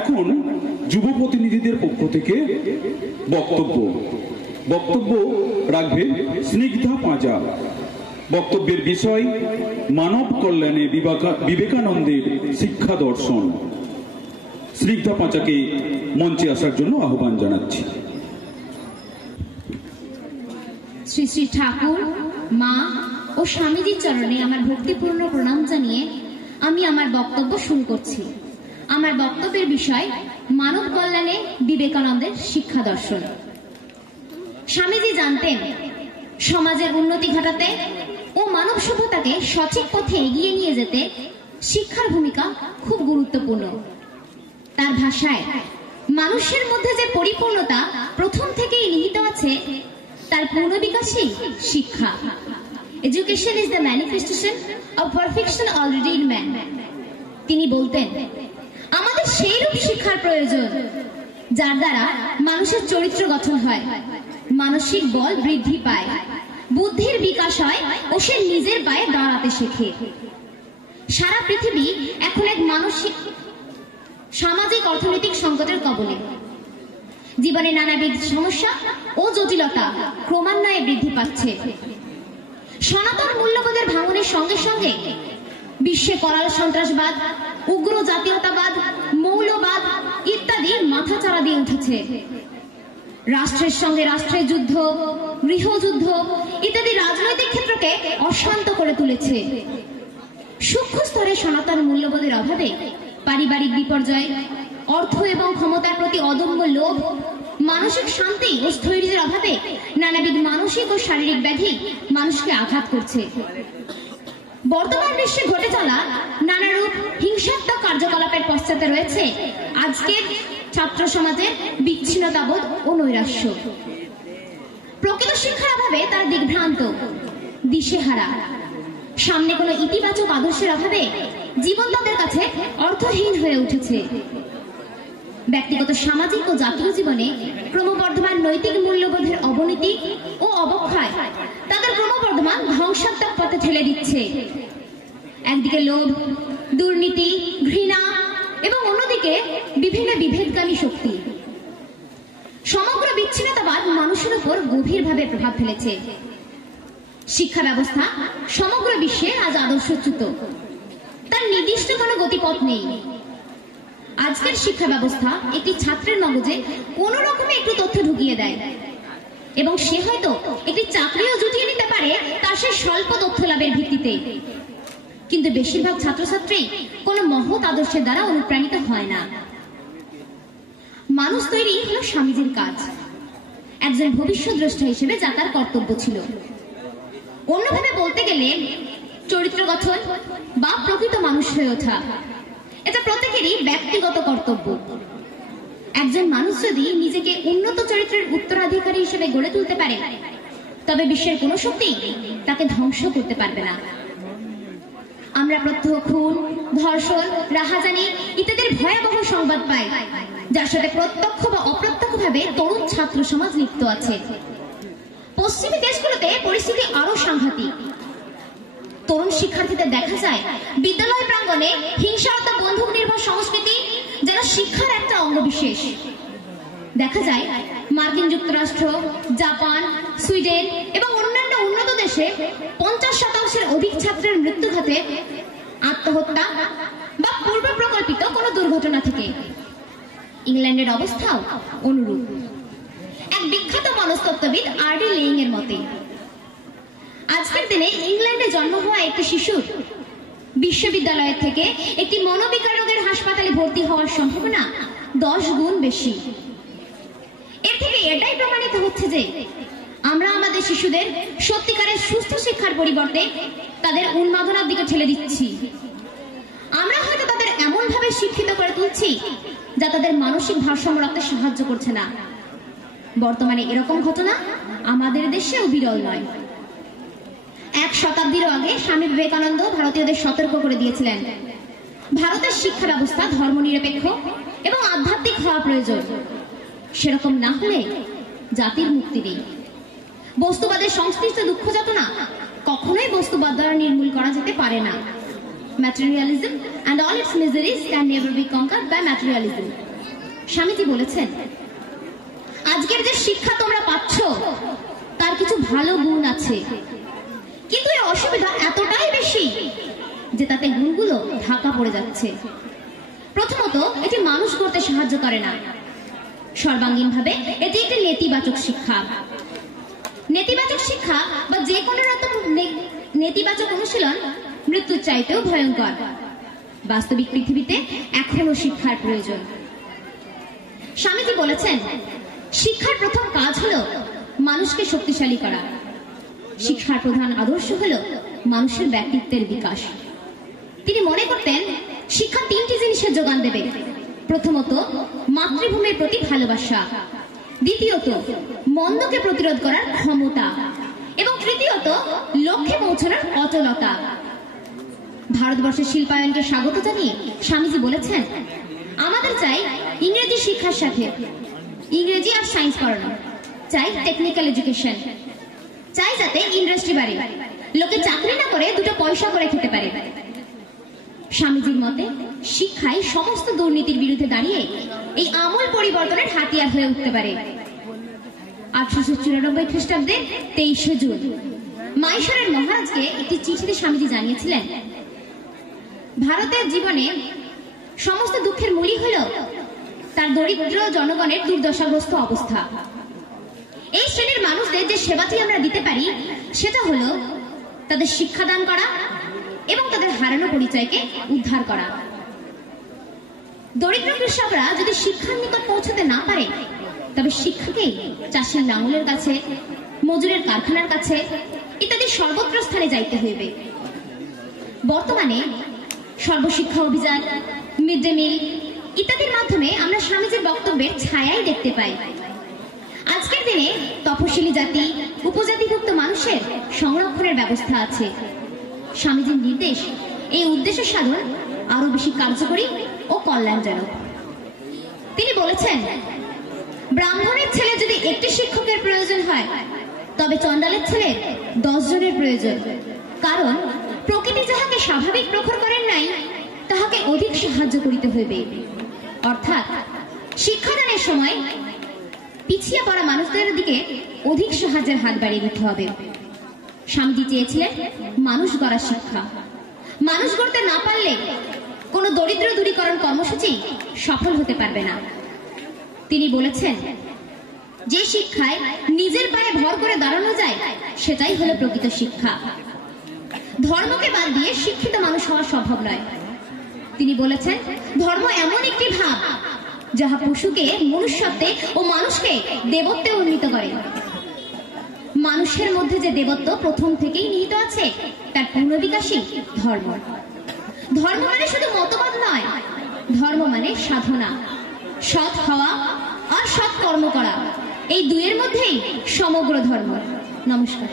এখন যুব প্রতিনিধিদের পক্ষ থেকে বক্তব্য রাখবেন স্নিগ্ধা পাঁজা। বক্তব্যের বিষয় মানব কল্যাণে বিবেকানন্দের শিক্ষা দর্শন। স্নিগ্ধা পাঁচাকে মঞ্চে আসার জন্য আহ্বান জানাচ্ছি। শ্রী শ্রী ঠাকুর, মা ও স্বামীজির চরণে আমার ভক্তিপূর্ণ প্রণাম জানিয়ে আমি আমার বক্তব্য শুরু করছি। আমার বক্তব্যের বিষয় মানব কল্যাণে বিবেকানন্দের শিক্ষা দর্শন। স্বামীজি জানতেন, সমাজের উন্নতি ঘটাতে ও মানব সভ্যতাকে সঠিক পথে এগিয়ে নিয়ে যেতে শিক্ষার ভূমিকা খুব গুরুত্বপূর্ণ। তার ভাষায়, মানুষের মধ্যে যে পরিপূর্ণতা প্রথম থেকেই নিহিত আছে, তার পূর্ণ বিকাশই শিক্ষা। Education is the manifestation of perfection already in man. তিনি বলতেন, আমাদের সেই রূপ শিক্ষার প্রয়োজন যার দ্বারা মানুষের চরিত্র গঠন হয়, মানসিক বল বৃদ্ধি পায়, বুদ্ধির বিকাশ হয় ও সে নিজের পায়ে দাঁড়াতে শেখে। সারা পৃথিবী এখন এক মানসিক, সামাজিক, অর্থনৈতিক সংকটের কবলে। জীবনে নানাবিধ সমস্যা ও জটিলতা ক্রমান্বয়ে বৃদ্ধি পাচ্ছে। সনাতন মূল্যবোধের ভাঙনের সঙ্গে সঙ্গে বিশ্বে করাল সন্ত্রাসবাদ, উগ্র জাতীয়তাবাদ, মৌলবাদ ইত্যাদি মাথাচাড়া দিয়ে উঠেছে। রাষ্ট্রের সঙ্গে রাষ্ট্রের যুদ্ধ, গৃহযুদ্ধ ইত্যাদি রাজনৈতিক ক্ষেত্রকে অশান্ত করে তুলেছে। সূক্ষ্ম স্তরে সনাতন মূল্যবোধের অভাবে পারিবারিক বিপর্যয়, অর্থ এবং ক্ষমতার প্রতি অদম্য লোভ, মানসিক শান্তি ও স্থৈর্যের অভাবে নানাবিধ মানসিক ও শারীরিক ব্যাধি মানুষকে আঘাত করছে। বর্তমান বিশ্বে ঘটে চলা নানারূপ হিংসাত্মক কার্যকলাপের পশ্চাতে রয়েছে আজকের ছাত্র সমাজের বিচ্ছিন্নতাবোধ ও নৈরাশ্য। প্রকৃত শিক্ষার অভাবে তার দিগ্ভ্রান্ত, দিশেহারা। সামনে কোনো ইতিবাচক আদর্শের অভাবে জীবন তাদের কাছে অর্থহীন হয়ে উঠেছে। ব্যক্তিগত, সামাজিক ও জাতীয় জীবনে ক্রমবর্ধমান নৈতিক মূল্যবোধের অবনতি ও অবক্ষয় তাদের ক্রমবর্ধমান ধ্বংসাত্মক পথে ঠেলে দিচ্ছে। একদিকে লোভ, দুর্নীতি, ঘৃণা এবং অন্যদিকে বিভিন্ন বিভেদকামী শক্তি। সমগ্র বিচ্ছিন্নতাবাদ মানুষের উপর গভীরভাবে প্রভাব ফেলেছে। শিক্ষা ব্যবস্থা সমগ্র বিশ্বে আজ আদর্শচ্যুত, তার নির্দিষ্ট কোনো গতিপথ নেই। আজকের শিক্ষা ব্যবস্থা একটি ছাত্রের মগজে কোনো রকমে একটু তথ্য ঢুকিয়ে দেয় এবং সে হয়তো একটি চাকরিও জুটিয়ে নিতে পারে তার সে স্বল্প তথ্য লাভের ভিত্তিতে। কিন্তু বেশিরভাগ ছাত্রছাত্রী কোনো মহৎ আদর্শের দ্বারা অনুপ্রাণিত হয় না। মানুষ তৈরি হলো স্বামীজির কাজ, একজন ভবিষ্যৎ দ্রষ্টা হিসেবে যা তার কর্তব্য ছিল। অন্যভাবে বলতে গেলে চরিত্র গঠন বা প্রকৃত মানুষ হয়ে ওঠা এটা প্রত্যেকেরই ব্যক্তিগত কর্তব্য। একজন মানুষ যদি নিজেকে উন্নত চরিত্রের উত্তরাধিকারী হিসেবে গড়ে তুলতে পারে, তবে বিশ্বের কোনো শক্তি তাকে ধ্বংস করতে পারবে না। আমরা প্রত্যহ খুন, ধর্ষণ, রাহাজানি ইত্যাদির ভয়াবহ সংবাদ পাই, যার সাথে প্রত্যক্ষ বা অপ্রত্যক্ষভাবে তরুণ ছাত্র সমাজ লিপ্ত আছে। পশ্চিমী দেশগুলোতে পরিস্থিতি আরো সাংঘাতিক। তরুণ শিক্ষার্থীদের দেখা যায় বিদ্যালয় প্রাঙ্গণে হিংসাত্মক বন্দুক নির্ভর সংস্কৃতি যেন শিক্ষার একটা অঙ্গবিশেষ। দেখা যায় মার্কিন যুক্তরাষ্ট্র, জাপান, সুইডেন এবং অন্যান্য উন্নত দেশে 50% অধিক ছাত্রের মৃত্যুঘাতে আত্মহত্যা বা পূর্ব প্রকল্পিত কোনো দুর্ঘটনা থেকে। ইংল্যান্ডের অবস্থাও অনুরূপ। এক বিখ্যাত মনস্তত্ত্ববিদ আরডি লেইং এর মতে, আজকের দিনে ইংল্যান্ডে জন্ম হওয়া একটি শিশুর বিশ্ববিদ্যালয়ের থেকে একটি মনোবিকার রোগের হাসপাতালে ভর্তি হওয়ার সম্ভাবনা 10 গুণ বেশি। এর থেকে এটাই প্রমাণিত হচ্ছে যে আমরা আমাদের শিশুদের সত্যিকারের সুস্থ শিক্ষার পরিবর্তে তাদের উন্মাদনার দিকে ঠেলে দিচ্ছি। আমরা হয়তো তাদের এমন ভাবে শিক্ষিত করে তুলছি যা তাদের মানসিক ভারসাম্য রাখতে সাহায্য করছে না। বর্তমানে এরকম ঘটনা আমাদের দেশেও বিরল নয়। 1 শতাব্দীর আগে স্বামী বিবেকানন্দ ভারতীয়দের সতর্ক করে দিয়েছিলেন, ভারতের শিক্ষা ব্যবস্থা ধর্মনিরপেক্ষ এবং আধ্যাত্মিক হওয়া প্রয়োজন। সেরকম না হলে জাতির মুক্তি নেই। বস্তুবাদের সংশ্লিষ্ট দুঃখ যাতনা কখনোই বস্তুবাদ দ্বারা নির্মূল করা যেতে পারে না। Materialism and all its miseries can never be conquered by materialism. Swamiji বলেছেন, আজকের যে শিক্ষা তোমরা পাচ্ছ তার কিছু ভালো গুণ আছে, কিন্তু এর অসুবিধা এতটাই বেশি যে তাতে গুণগুলো ঢাকা পড়ে যাচ্ছে। প্রথমত, এটি মানুষ করতে সাহায্য করে না। সর্বাঙ্গীনভাবে এটি একটি নেতিবাচক শিক্ষা। নেতিবাচক শিক্ষা বা যে কোনো রকম নেতিবাচক অনুশীলন মৃত্যুর চাইতেও ভয়ঙ্কর। বাস্তবিক পৃথিবীতে এখনো শিক্ষার প্রয়োজন। স্বামীজি বলেছেন, শিক্ষার প্রথম কাজ হলো মানুষকে শক্তিশালী করা। শিক্ষার প্রধান আদর্শ হলো মানুষের ব্যক্তিত্বের বিকাশ। তিনি মনে করতেন শিক্ষা তিনটি জিনিসের যোগান দেবে। প্রথমত, মাতৃভূমির প্রতি ভালোবাসা। দ্বিতীয়ত, মন্দকে প্রতিরোধ করার ক্ষমতা। এবং তৃতীয়ত, লক্ষ্যে পৌঁছানোর অচলতা। ভারতবর্ষের শিল্পায়নকে স্বাগত জানিয়ে স্বামীজি বলেছেন, আমাদের চাই ইংরেজি শিক্ষার সাথে ইংরেজি আর সায়েন্স পড়ানো, চাই টেকনিক্যাল এডুকেশন, চাই যাতে ইন্ডাস্ট্রি বাড়ে, লোকে চাকরি না করে দুটো পয়সা করে খেতে পারে। স্বামীজির মতে শিক্ষাই সমস্ত দুর্নীতির বিরুদ্ধে দাঁড়িয়ে এই আমূল পরিবর্তনের হাতিয়ার হয়ে উঠতে পারে। 1894 খ্রিস্টাব্দে 23 জুন মাইসরের মহারাজকে একটি চিঠিতে স্বামীজি জানিয়েছিলেন, ভারতের জীবনে সমস্ত দুঃখের মূলই হল তার দরিদ্র জনগণের দুর্দশাগ্রস্ত অবস্থা। এই শ্রেণীর মানুষদের যে সেবাটি আমরা দিতে পারি সেটা হলো তাদের শিক্ষাদান করা এবং তাদের হারানো পরিচয়কে উদ্ধার করা। দরিদ্র কৃষকরা যদি শিক্ষার নিকট পৌঁছতে না পারে তবে শিক্ষাকেই চাষির লাঙলের কাছে, মজুরের কারখানার কাছে ইত্যাদি সর্বত্র স্থানে যাইতে হইবে। বর্তমানে Sarva Shiksha Abhiyan, mid day meal ইত্যাদির মাধ্যমে আমরা স্বামীজির বক্তব্যের ছায়াই দেখতে পাই। আজকের দিনে তপশিলি জাতি, উপজাতিভুক্ত মানুষের সংরক্ষণের ব্যবস্থা আছে। স্বামীজির নির্দেশ এই উদ্দেশ্য সাধন আরো বেশি কার্যকরী ও কল্যাণজনক। তিনি বলেছেন, ব্রাহ্মণের ছেলে যদি একটি শিক্ষকের প্রয়োজন হয় তবে চণ্ডালের ছেলে 10 জনের প্রয়োজন। কারণ প্রকৃতি যাহাকে স্বাভাবিক প্রখর করেন নাই তাহাকে অধিক সাহায্য করিতে হইবে। অর্থাৎ শিক্ষাদানের সময় পিছিয়ে পড়া মানুষদের দিকে অধিক সাহায্যের হাত বাড়িয়ে দিতে হবে। স্বামীজি চেয়েছিলেন মানুষ গড়া শিক্ষা। মানুষ গড়তে না পারলে কোনো দরিদ্র দূরীকরণ কর্মসূচি সফল হতে পারবে না। তিনি বলেছেন, যে শিক্ষায় নিজের পায়ে ভর করে দাঁড়ানো যায় সেটাই হলো প্রকৃত শিক্ষা। ধর্মকে বাদ দিয়ে শিক্ষিত মানুষ হওয়া সম্ভব নয়। তিনি বলেছেন, ধর্ম এমন একটি ভাব যাহা পশুকে মনুষ্যত্বে ও মানুষকে দেবত্বে উন্নীত করে। মানুষের মধ্যে যে দেবত্ব প্রথম থেকেই নিহিত আছে তার পূর্ণবিকাশই ধর্ম। ধর্ম মানে শুধু মতবাদ নয়, ধর্ম মানে সাধনা, সৎ হওয়া আর সৎ কর্ম করা। এই দুইয়ের মধ্যেই সমগ্র ধর্ম। নমস্কার।